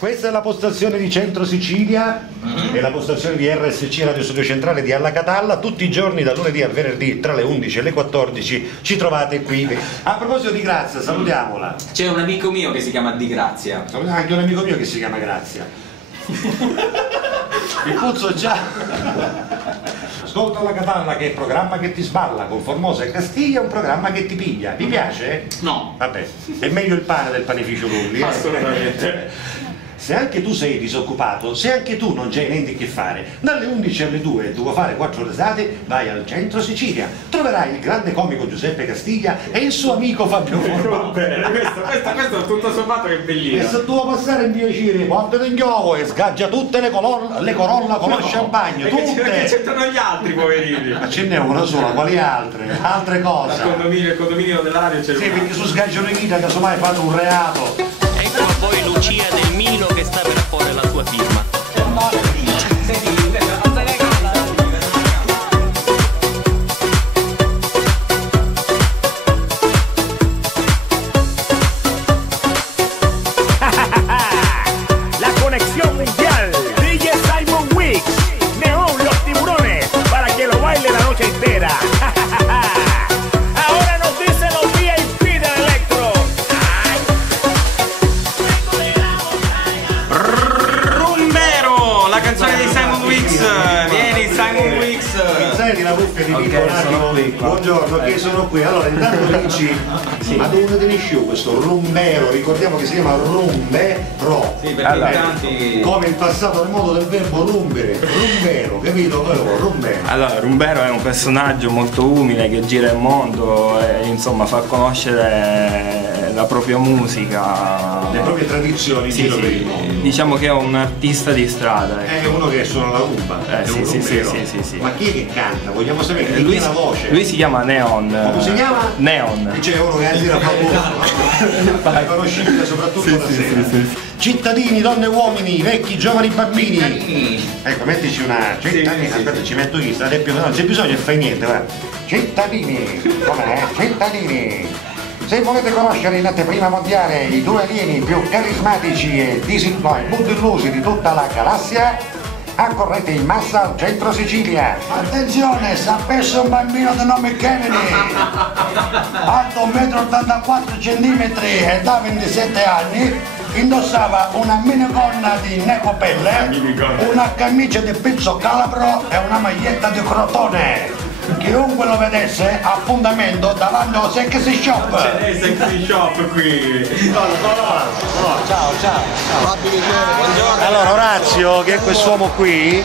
Questa è la postazione di Centro Sicilia e la postazione di RSC Radio Studio Centrale di Alla Catalla. Tutti i giorni da lunedì al venerdì tra le 11 e le 14 ci trovate qui. A proposito di Grazia, salutiamola. C'è un amico mio che si chiama Di Grazia. Salutiamo anche un amico mio che si chiama Grazia. Il puzzo già. Ascolta La Catalla, che è il programma che ti sballa, con Formosa e Castiglia, un programma che ti piglia. Vi piace? No. Vabbè, è meglio il pane del panificio Lulli. Assolutamente. Se anche tu sei disoccupato, se anche tu non c'hai niente che fare, dalle 11 alle 2 tu vuoi fare 4 risate, vai al Centro Sicilia. Troverai il grande comico Giuseppe Castiglia e il suo amico Fabio Forma. Questo tutto sommato è bellino. E se tu vuoi passare in via Ciri, portati in chiovo e sgaggia tutte le corolla con lo champagne, tutte. Perché c'entrano gli altri, poverini. Ma ce n'è una sola, quali altre? Altre cose. Il condominio della radio c'è Sì, perché su sgaggiano in Italia, casomai fate un reato. Ecco poi Lucia del Milo che sta per apporre la sua firma. La conexión mundial, DJ Simon Weeks, Neón, los tiburones, para que lo baile la noche entera. Ahora nos dicen los VIP del Electro. Rumbero, la canzone di Simon Weeks. Vieni Simon Weeks. Senti la cuffia di Pippo, un attimo. Buongiorno, che sono qui. Allora, intanto dici, ma dove te ne esce questo rumbero? Ricordiamo che si chiama rumbero. Sì, perché tanti... Come il passato nel modo del verbo rumbere, rumbero, capito? Rumbero. Allora, Rumbero è un personaggio molto umile che gira il mondo e insomma fa conoscere la propria musica, Le proprie tradizioni in Sì, giro sì, per il mondo. diciamo che è un artista di strada. È uno che suona la rumba, è sì, un sì, rumbero. sì. Ma chi è che canta? Vogliamo sapere chi Lui, è la voce. lui si chiama Neon. Come si chiama? Neon. E c'è uno che anzi era famoso, è conoscibile soprattutto la sera. Cittadini, donne e uomini, vecchi, giovani, bambini. Ecco, mettici una cittadini, aspetta, ci metto chi sta più, non c'è bisogno e fai niente, guarda. Cittadini, com'è? Cittadini. Se volete conoscere in anteprima mondiale i due alieni più carismatici e budillusi di tutta la galassia, accorrete in massa al Centro Sicilia. Attenzione, sta appeso un bambino di nome Kennedy, alto 1,84 m e età 27 anni, indossava una minigonna di necopelle, una camicia di pizzo calabro e una maglietta di crotone. Chiunque lo vedesse, appuntamento davanti al Sexy Shop. C'è il Sexy Shop qui. Ciao. Allora Orazio, che è quest'uomo qui,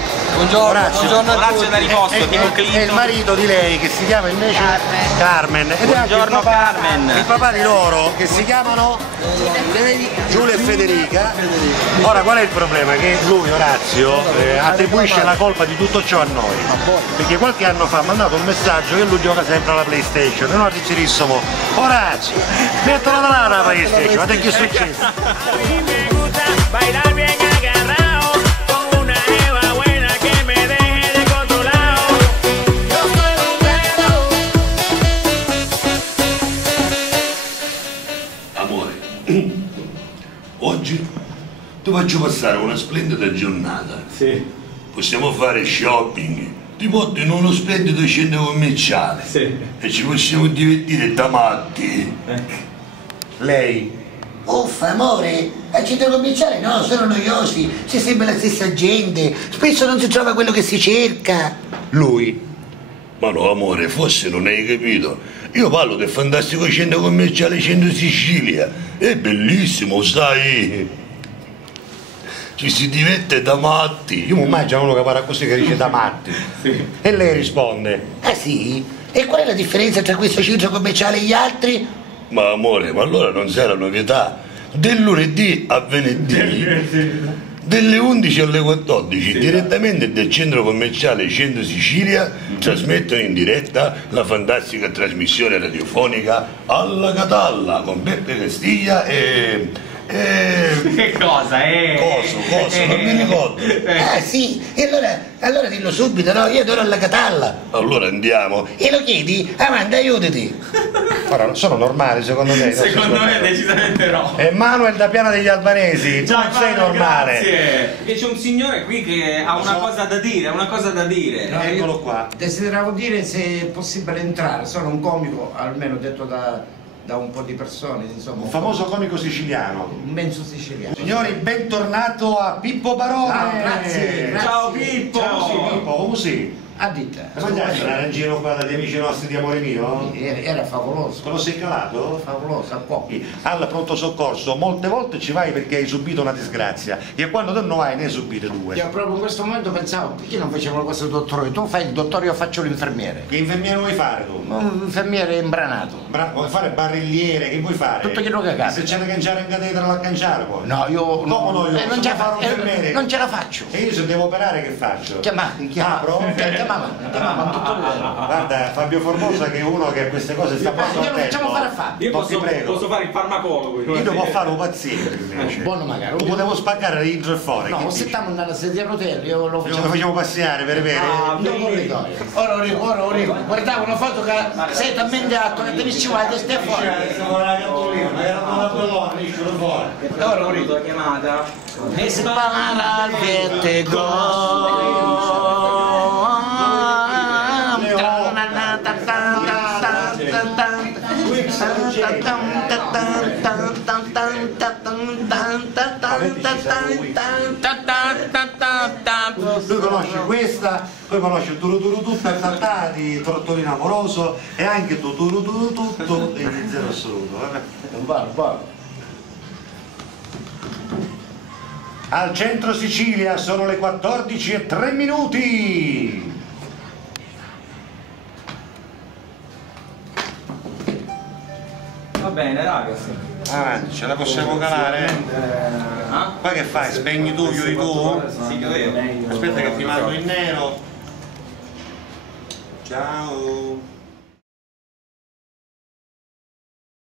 Orazio da riposto, tipo Clinton. è il marito di lei che si chiama invece Carmen. Ed è anche Buongiorno, Carmen. il papà di loro che si chiamano Giulia e Federica. Ora qual è il problema? Che lui, Orazio, attribuisce la colpa di tutto ciò a noi. Perché qualche anno fa ha mandato un messaggio che lui gioca sempre alla PlayStation e noi ci dissimo: Orazio, mettola da là la PlayStation, ma che è successo? Bailar bien agarrado con una jeva buena que me deje de controlado. Yo soy rumbero. Amore, oggi ti faccio passare una splendida giornata. Sì. Possiamo fare shopping, ti porto in uno splendido centro commerciale. Sì. E ci possiamo divertire da matti. Lei. Uffa, amore, al centro commerciale no, sono noiosi, c'è sempre la stessa gente, spesso non si trova quello che si cerca. Lui. Ma no, amore, forse non hai capito. Io parlo del fantastico centro commerciale Centro Sicilia. È bellissimo, sai? Ci si diverte da matti. Io mi immagino uno che parla così che dice da matti. Sì. E lei risponde: Ah sì? E qual è la differenza tra questo centro commerciale e gli altri? Ma amore, ma allora non sarà novità? Del lunedì a venerdì, delle 11 alle 14, direttamente dal centro commerciale Centro Sicilia, trasmettono in diretta la fantastica trasmissione radiofonica Alla Catalla con Beppe Castiglia e Che cosa? Coso, non mi ricordo. Sì, e allora dillo subito, no? Io adoro la catalla. Allora andiamo. E lo chiedi? Amanda, aiutati. Ora, sono normali secondo te? Secondo me decisamente no. Emanuel da Piana degli Albanesi, tu non sei normale. Grazie. E c'è un signore qui che ha una cosa da dire, Eccolo qua. Desideravo dire se è possibile entrare, sono un comico, almeno detto da un po' di persone, insomma. Un famoso comico siciliano. Un mezzo siciliano. Signori, bentornato a Pippo Barone. Ah, grazie. Ciao Pippo. Ciao Pippo, come sei? A dita. Mangiaci andare in giro qua dagli amici nostri di Amore Mio? Era favoloso. Te lo sei calato? Favoloso, a po'. Al pronto soccorso molte volte ci vai perché hai subito una disgrazia e quando tu non hai ne hai subite due. Io proprio in questo momento pensavo, perché non facevano questo dottore? Tu fai il dottore, io faccio l'infermiere. Che infermiere vuoi fare tu? Un infermiere imbranato. Vuoi fare barelliere? Che vuoi fare? Tutto quello che capita. Se c'è da canciare in catetera la canciare poi. No, io Come no, io non ce la fare un infermiere. non ce la faccio. E io se devo operare che faccio? Chiama. Chiama, tutto vero. Guarda, Fabio Formosa che è uno che a queste cose sta molto Glielo attento. facciamo fare a Fabio. Io ti prego. posso fare il farmacologo. Io devo fare un paziente invece. Buono magari. Lo potevo spaccare dentro e fuori. No, che se dici? stiamo nella sedia a rotelle, io lo Lo facciamo. facciamo passeare per bene. Non corridoio. Ora Orico. Guardavo una foto che sei talmente alto che devi scivolare e stai fuori. Ora Orico. La chiamata. E spara al Lui conosce questa, poi conosce il turuturu tatà di Trottolino Amoroso e anche tu turuturu tutto e di zero assoluto. Va. Al centro Sicilia sono le 14:03. Va bene, ragazzi. Avanti, ce la possiamo calare? Poi che fai? Spegni tu, chiudi tu? Sì, chiudevo. Aspetta che ti mando in nero. Ciao.